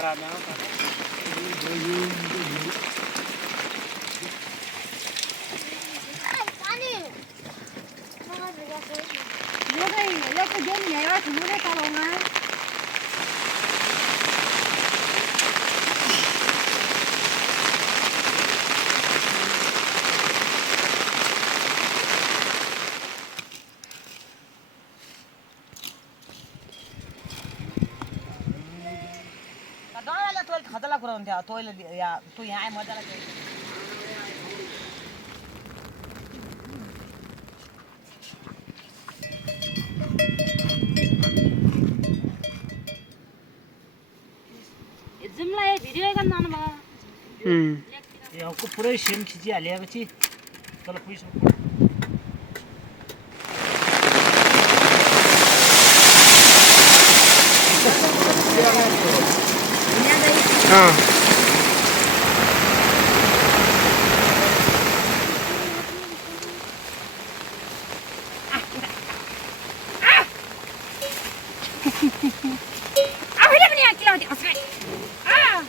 खराब ना 이렇게 좀 내가 주문에 따라오나? डरायला तोल खाताला करून ठेवा तोल या तू ह्या मजाला जिमला हे व्हिडिओ का ना बा ये आपको पूरे शेम खींची आलिया बच्ची चलो पुलिस हाँ 아버지 그냥 끼어 어디 어서 아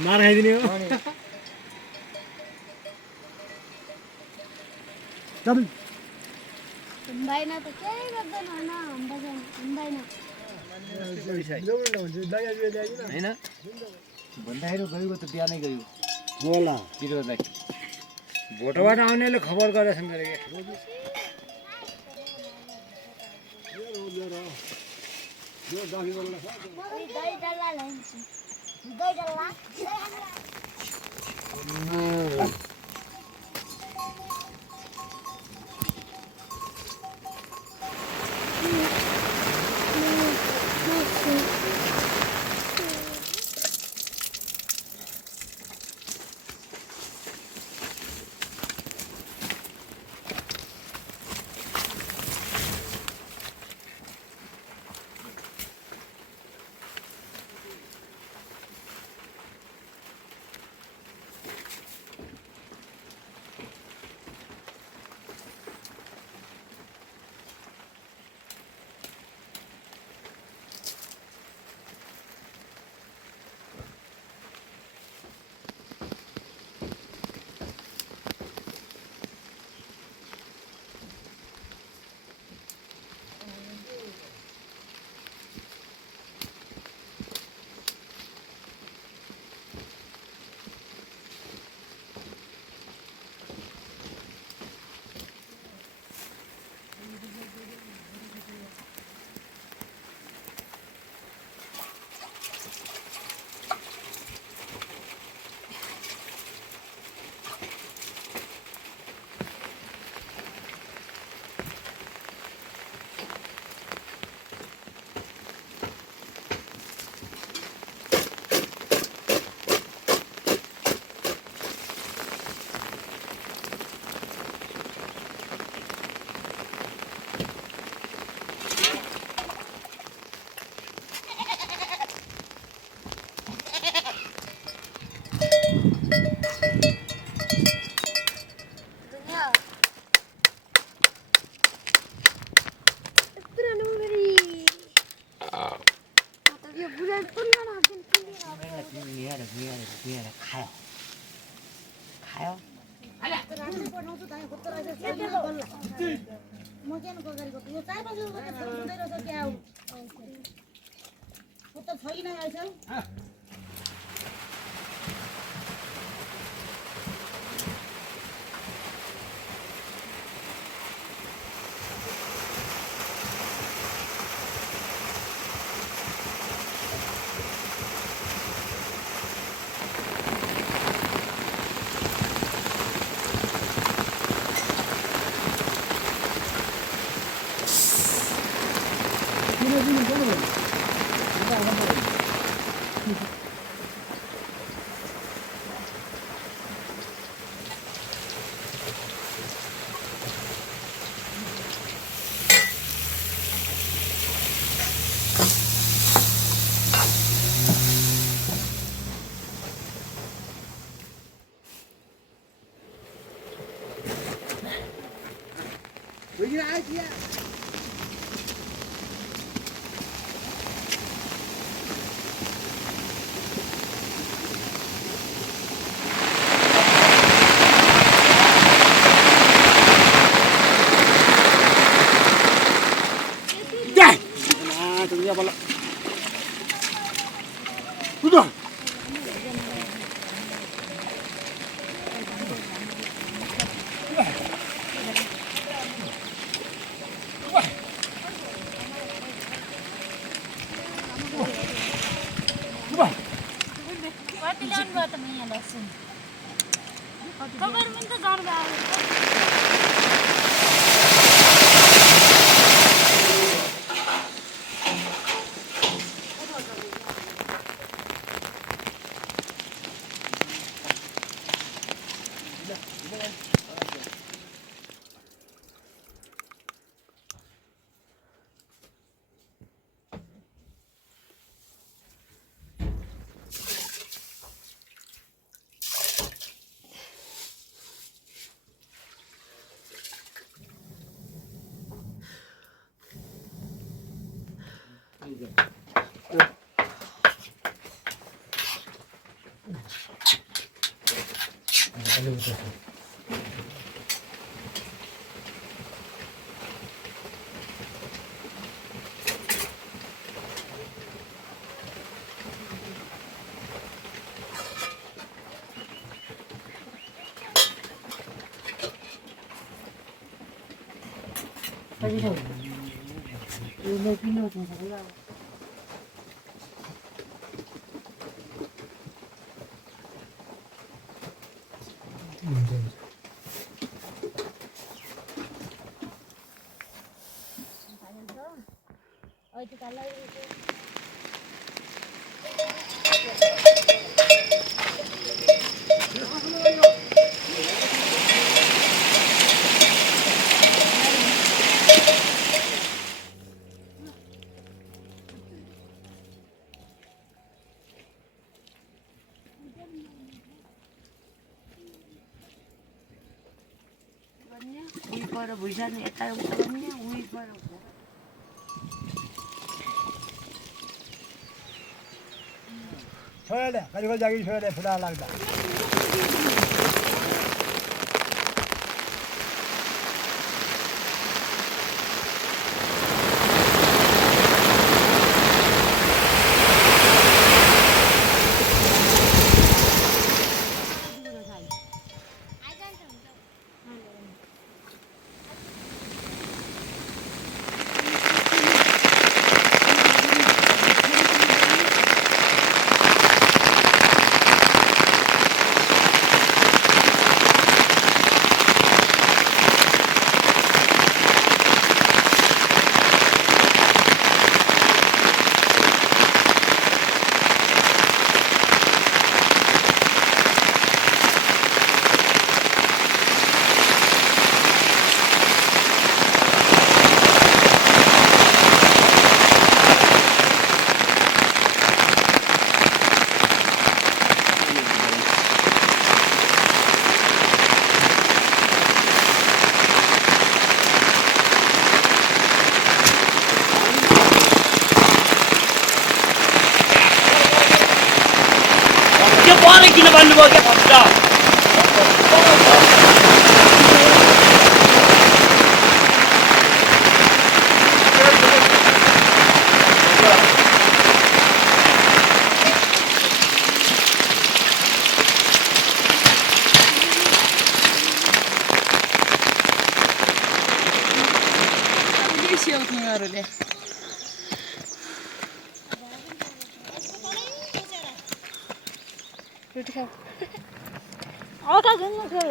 मार खाइदिने हो चल अंबाईना तर केही गर्दैन होइन अंबाईना हैन भन्दाखेरि गएको त बिहानै गयो होला बिरुवालाई भोटोबाट आउनेले खबर गरेछन् गरे दही डल्ला ल्याउँछु दही डल्ला खायो खायो म के गरेको यो 4 बजे हुँदै रहेछ क्या हो त छैन आइछ पर भुइँसानी यता उता गर्ने उही पर छोड्या कहिले जागी छोड्या फुटा लाग्दा स्याउ तिमीहरूले रोटी खाऊ औटा जुन थियो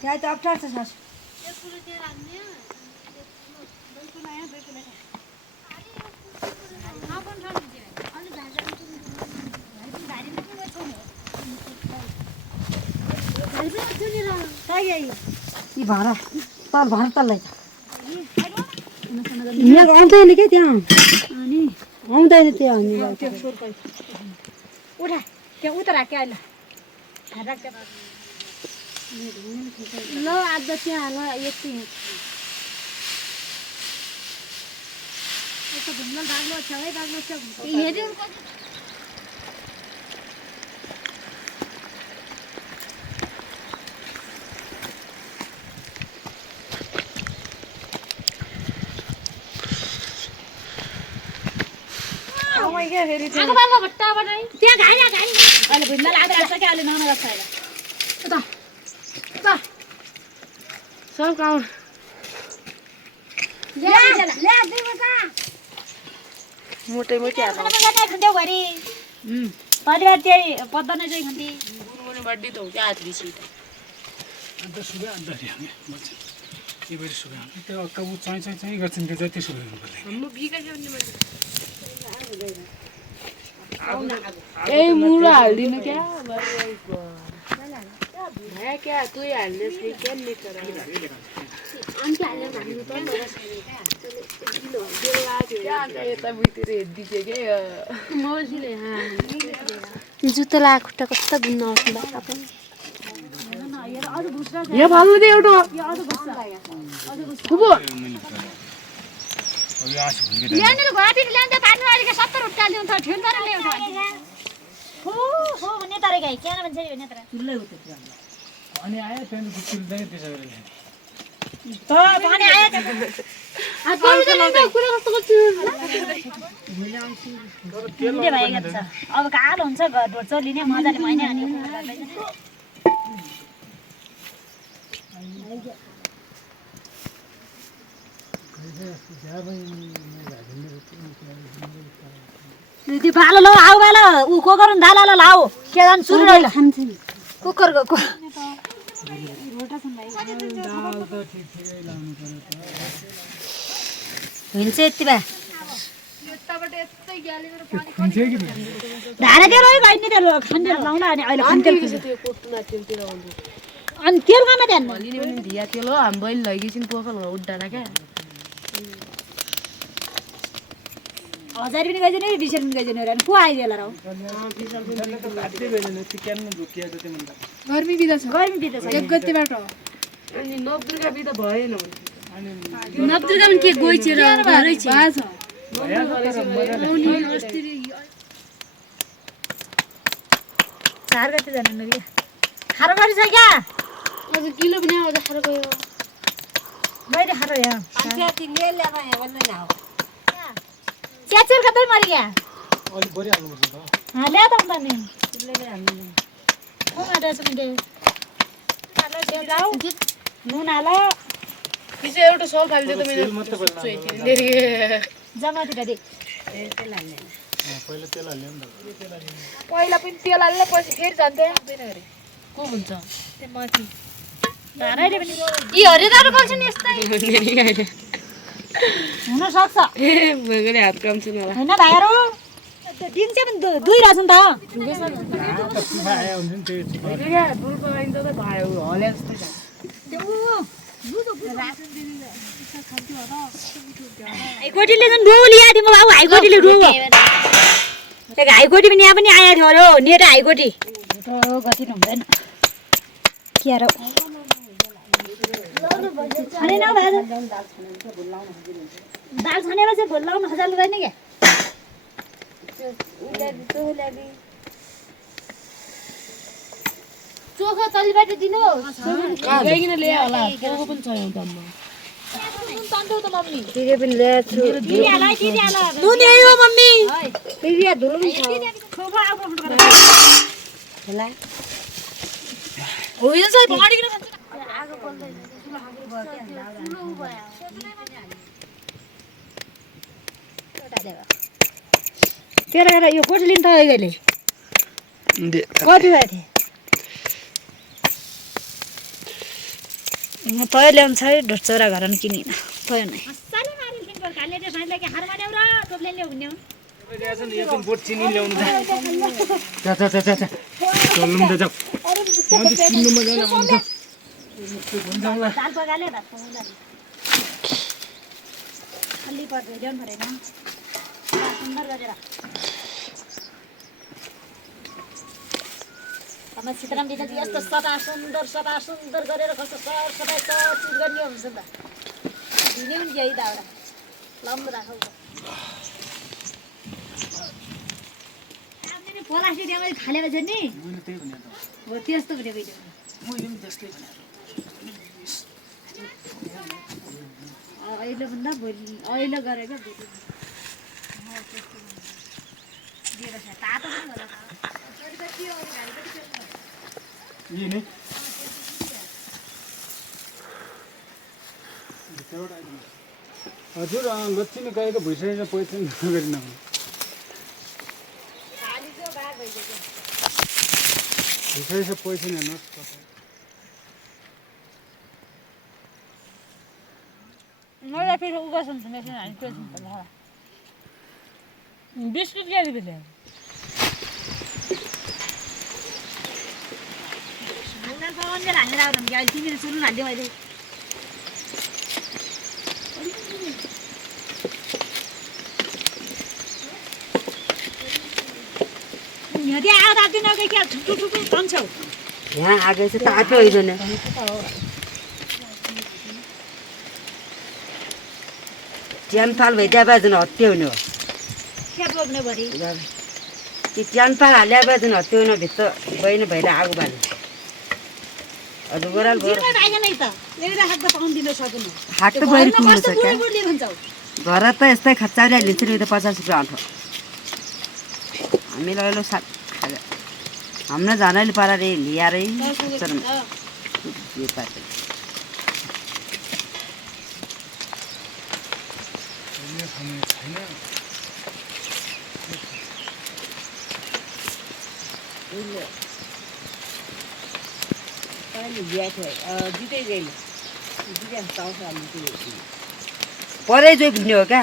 त्यहाँ त अप्ठ्यारो छ सासु यी भाडा तल भाडा तल्लै छ यहाँ आउँदैन क्या त्यहाँ आउँदैन त्यो हामीलाई उठा त्यहाँ उता राख्यो अहिले ल आज त्यहाँ ल यति यस्तो घुम्न बाग्लो छ है बाग्लो छ हेर्नु आगो बाल्लो भट्टा बनाइ त्यहाँ घाइला घाइ अहिले भुइँमा लागिरहेको छ क्या अहिले नन गर्छ अहिले उता उता सब काम ले दुई बटा मोटै मोटै हाल्नु मलाई खन्देउ भरि परिवार त्यही पद्दने चाहिँ खन्दी गुनगुनी बड्डी त हो क्या हातले सीधा अन्त सुगा अन्त हामी बच्च के भएर सुगा त्यो कबु चाहिँ गर्छन् त्यो जति सुगा गर्नुपर्छ म बिका ल्याउने मैले ए मुरा हाल्दिनु क्या भए क्या तु हाल्ने छैन क्या नि तर अन्त हालेर भन्नु त यता बुइतिर हेर्दिथे के मौसीले जुत्ता ला खुट्टा कस्तो गुन्न आउँछ यहाँ फाल्नु दे एउटा ल्यान्डे घाटी ल्यान्डे पार्नु अलिक 70 रुपैयाँ ल्याउँ त ठेल गरेर ल्याउँछ हो हो भन्ने तारे गाई के भन्छ भन्ने तारे चुल्लै उतै अनि आयो त्यहाँदेखि गुचिल चाहिँ त्यसो गरेर त पानी आयो त आ कोही त ल्याउँदा कुरा कस्तो गर्छु मिले भइगयो छ अब कालो हुन्छ ढोड्छ लिने मजाले मैने अनि दिदी बालो लो आउ बालो उ को गरुन दाला ला लाओ के जान सुरु रहिल कुकर को हुन्छ यति बा धारा के रह्यो भाइ नि त खन्देल लाउला अनि अहिले खन्देल अनि तेल गामा ध्यान भलिने पनि धिया तेल हो हामी बहिनी लैगेछिन् पोखल उड्डाला क्या 1000 पनि गइदिनु 20 पनि गइदिनु रे को आइदेला र गर्मी बिदा छ एक गतिबाट अनि 90 रुपैयाँ बिदा भएन 90 रुपैयाँ के गोइचे र घरै छ चार गते जानु न के खारो गरि छ क्या अझ किलो पनि आउँछ खारो गयो मैले खारो या अच्छा तिमीले ल्याएर यहाँ भन्नु न च्याचेर कतै मरि गया अलि बढी हाल्नुपर्छ त हा ल्या त अन्त नि तिमीले हाल्नु को माटा छ नि हालो जाऊ नुन हालो पिछे एउटा सल फाल्दियो त मैले जम्मा दिटा दे तेल हाल्ने पहिला तेल हाल्यो नि त पहिला पनि तेल हाल्ने पछि फेरि जान्थे को हुन्छ धाराले पनि यी हरिदाहरू बोल्छ नि यस्तै हुन सक्छ ए मैले हात काम छु होला हैन भाइहरु दिन चाहिँ पनि दुई रहेछ नि त फुल पकाइन्छ त भयो हले जस्तो छ हाइकोटीले झन् डो ल्याए तिम्रो बाबु हाइकोटीले डो हाइकोटी पनि यहाँ पनि आएको थियो अरे नेट हाइकोटी गति हुँदैन के र छानेन दाल छानेर चाहिँ भोल लाउन खजाल हुँदैन क्या चोखो तलीबाट दिनु गइकिन ल्याए होला पोको पनि छ एउटा म तिरे पनि ल्याएको छु नुन ल्यायो मम्मी तिरे धुलो पनि छ खोपा आउको होला हो यो चाहिँ बढिकिन खान्छ तेरो यो कोठली त अहिले कति भयो थिए म तय ल्याउनु छ है ढोचौरा घर किनिन तय नै बोट चिनी ल्याउनु जा चल्नु त जाऊ म त किन्नु मजा आउँछ दाल पकाले भात पकाउँदा अलि पर्छ ल्याउनु परेन सुन्दर गरेर अब चित्रण दिने यस्तो सदा सुन्दर गरेर कस्तो सबै चुज गर्ने हुन्छ नि त दिने पनि यही दाउरा लम्बो राखौ हामीले प्लास्टिक ड्यामेज खालेपछि नि मैले त्यही भने हो त्यस्तो भनेको मैले पनि त्यस्तै भने अहिले भन्दा भोलि अहिले गरेको भोलि दिएर तातो पनि होला यी नै हजुर लच्छिने गाईको भइसकेको पैसा नगरी नहुनु भइसकेको पैसा नि हेर्नुहोस् मलाई फेरि उगासन मेसिन हानि पेल्छौँ त ल बिस्कुट ल्याएर बेले हाल्दा सन्जेल हालेर आउँदा कि अहिले तिमीले सुन्नु हाल्दियो अहिले यहाँ आउँदा दिन क्या ठुटु तन्छौ यहाँ आगे चाहिँ तातो होइन च्यानपाल भइदिया बाजुन हत्या हुने हो क्या बोक्ने भरि त्यो च्यानपाल हाल्या बाजुन हत्या हुने भित्र बहिनी भएर आगो बाल्नु हजुर गोराल जिम्मै भाइजन है त एउटा हात त पाउनु दिन सकिन हाट त बहिनी पुग्नु छ क्या बुढी भन्छौ घर त यस्तै खच्चाउरी लिन्छ नि त 50 रुपियाँ आउँछ हामीलाई अहिले हाम्रो जानैले पाराले ल्याएरै परै जोइ भिड्ने हो क्या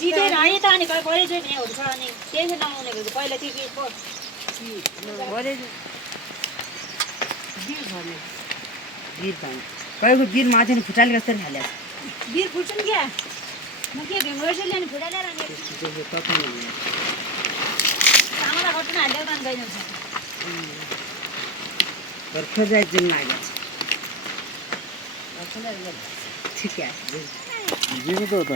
जितेर है त अनि परे चाहिँ भने हुन्छ अनि त्यही चाहिँ नआउने भएको पहिला त्यो के को कहिलेको गिर माथि फुटाले जस्तै हाल्यो बिर फुट्छन् क्या म के भेङ्गोर्छ ल्याउने फुटालेर अनि चामल खट्नु हाल्दै त गइन्छ खोजाइ जुन लाग्यो ठिक है जिमी त हो त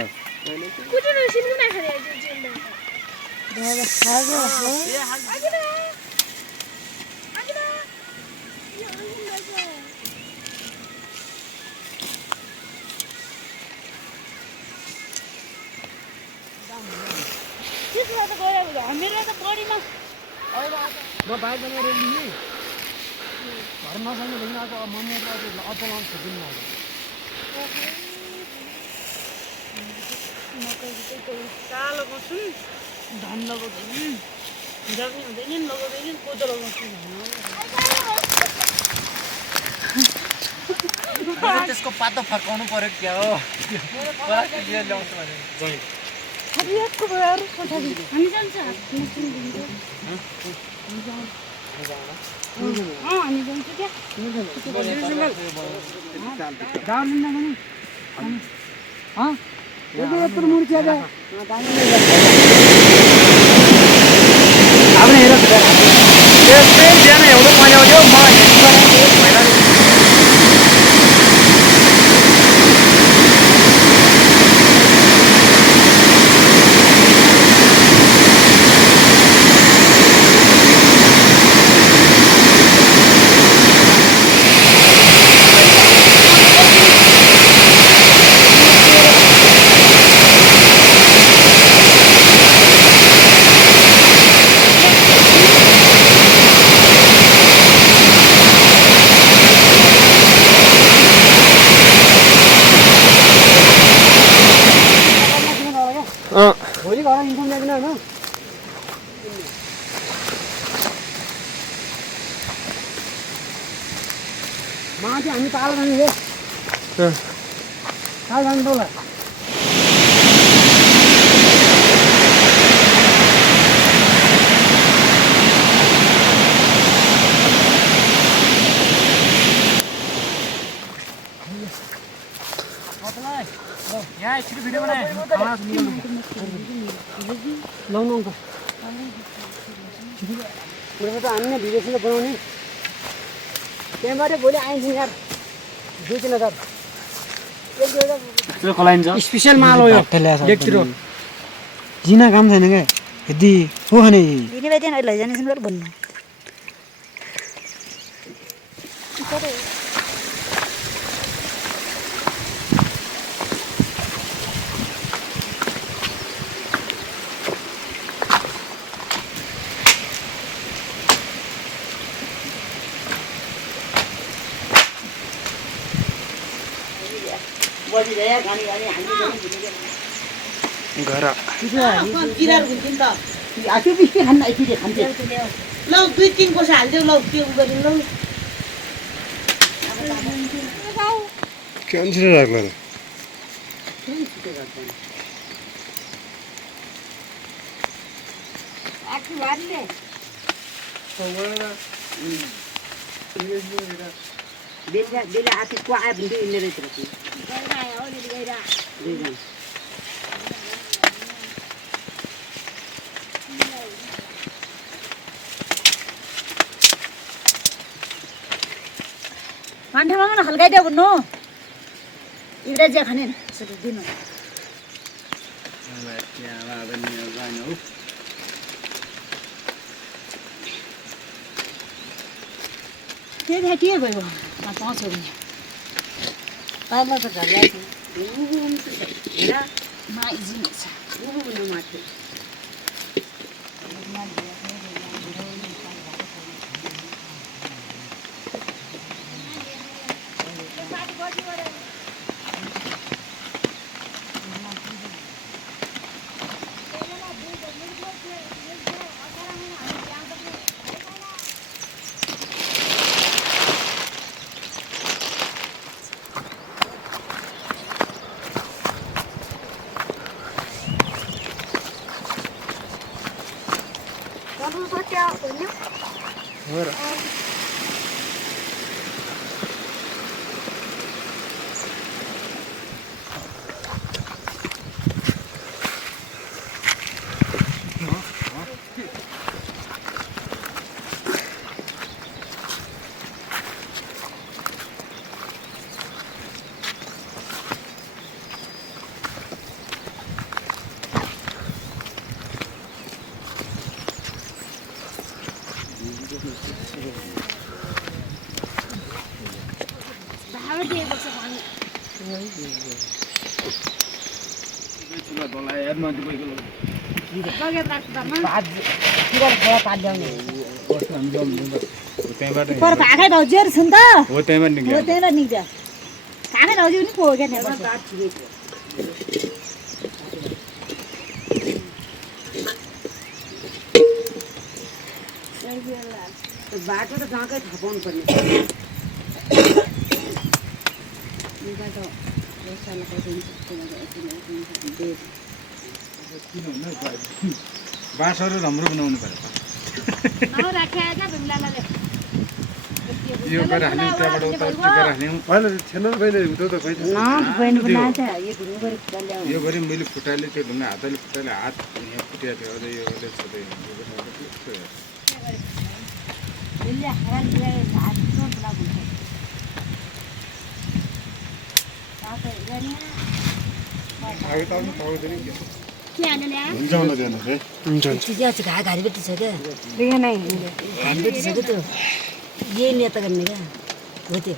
मेरो त बढीमा म बाइक बनाएर नि घर नसँग देखिन आएको मम्मी अप्पल आउँछ दिन कालो गर्छु धान लगाउँछु जग्ने हुँदैन नि लगाउँदैन नि कोदो लगाउँछु त्यसको पातो फर्काउनु पर्यो क्या हो ल्याउँछु भने हामी जान्छ हामी जान्छ क्या भोलि घर इन्कम ल्याँदैन होइन माथि हामी पालो जाने रे कहाँ जानु तँलाई यहाँ एकचोटि भिडियो बनाए लाउनु अन्त मेरो त हामी नै भिडियोसित बनाउने त्यहाँबाट भोलि आइन्छ यार 2-3 हजार स्पेसल माल हो यो लेकतिर जिना काम छैन क्या यदि हो खाने दिने भए त्यहाँ लैजानेछन् गरेर भन्नु घर किराहरू हुन्थ्यो नि त त्यो बिस्किट खान्न एकचोटि खान्छ लौ 2-3 कोसा हालिदेऊ लौ त्यो गर्नु लौ के छिटो राख्ला त बेला आफै को आयो भने चाहिँ रहेछ मान्छे माग्न हल्काइदियो भन्नु एउटा ज्या खाने दिनु त्यही के भयो पाउँछौ नि पार्ला त घर ल्याएको हेर माइजी छ माथि पर आँखै ढौजेर छ नि त हो त्यहीँबाट निक्ल्यो आँखै ढौजे पनि पो क्या बाटो त जहाँकै थाहा पाउनु पर्ने बाँसहरू राम्रो बनाउनु पर्यो यो गरेर हाल्ने त्यहाँबाट उता राख्ने होइन थिएन पहिले त्यो त खोइ यो गरी मैले फुटाले त्यो ढुङ्गा हातले फुटाले हात यहाँ फुटेको थियो अझै यो छँदै घारीबेटी छ क्या घारीबेटी छ क्या त्यो यही नेता गर्ने क्या हो त्यो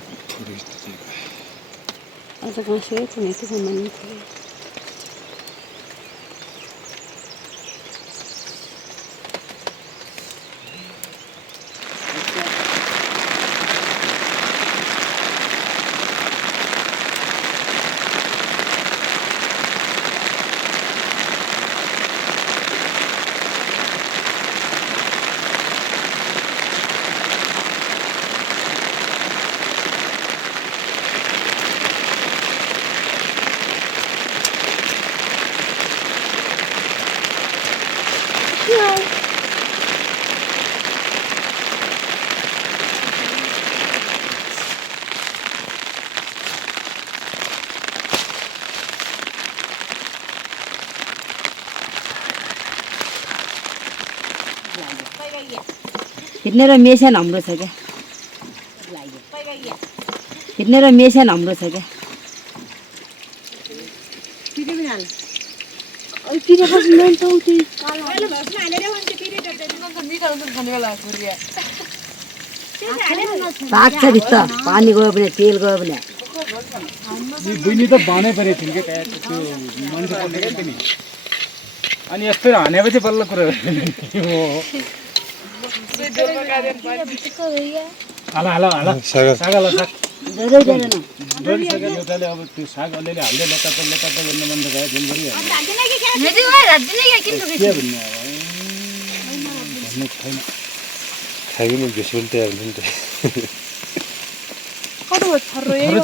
हिँड्ने र मेसिन हाम्रो छ क्या हिँड्ने र मेसिन हाम्रो छ क्या पाक्छ भित्र पानी गयो भने तेल गयो भने बहिनी त बाँधै परेको थियो क्या त्यो मान्छे पर्ने क्या नि अनि यस्तो हानेपछि बल्ल कुरो एउटाले अब त्यो साग अलिअलि हाल्दै लतातो गर्ने मन त गयो दिनभरि के भन्ने अब खाइदिनु भेसुल तयार हुन्छ नि त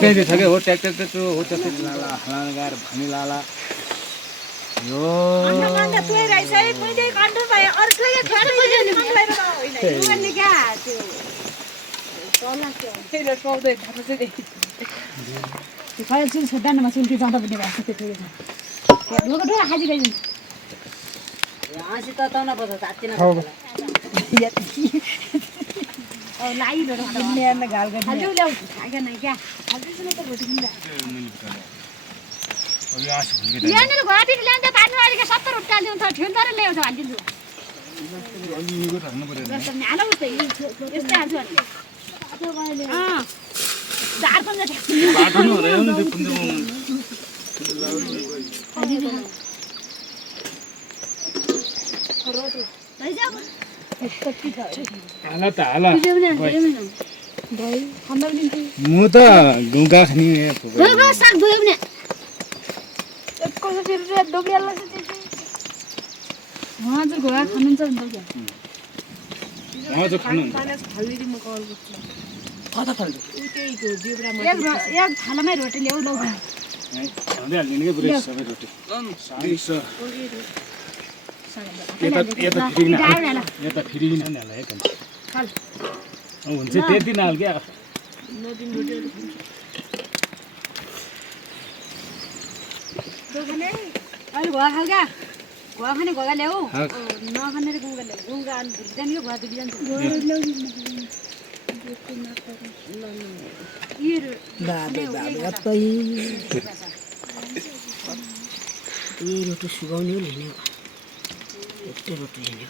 त्यही छ क्या हो ट्याक्टर हो त्यस्तै लाला हालान गाएर भानी लाला यो म त ढुङ्गा खाने थालामै रोटी ल्याऊ लौ हुन्छ त्यति नाल क्या अहिले घुवा खाऊ क्या घुवा खाने घुवा ल्याऊ नखाने गुङ्गा ल्याऊ गुङ्गा जाने घुवा देखि जान्छ रोटी सुगाउने हो लिने हो यस्तै रोटी लिने हो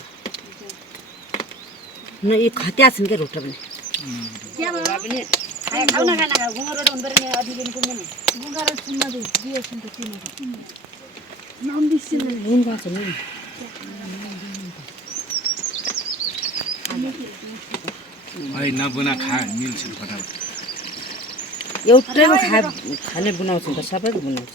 न यो खत्या छन् क्या रोटी पनि खाऊ न खाना खाऊ गुङ्गा रोटी हुनु पऱ्यो नि अझै लिनु पुग्दैन गुङ्गा रोटी सुनमा दिएछन् त गुङ्गा छ नि नबुना खा मिल्छ फटाफट एउटैको खाने बनाउँछ त सबैको बनाउँछ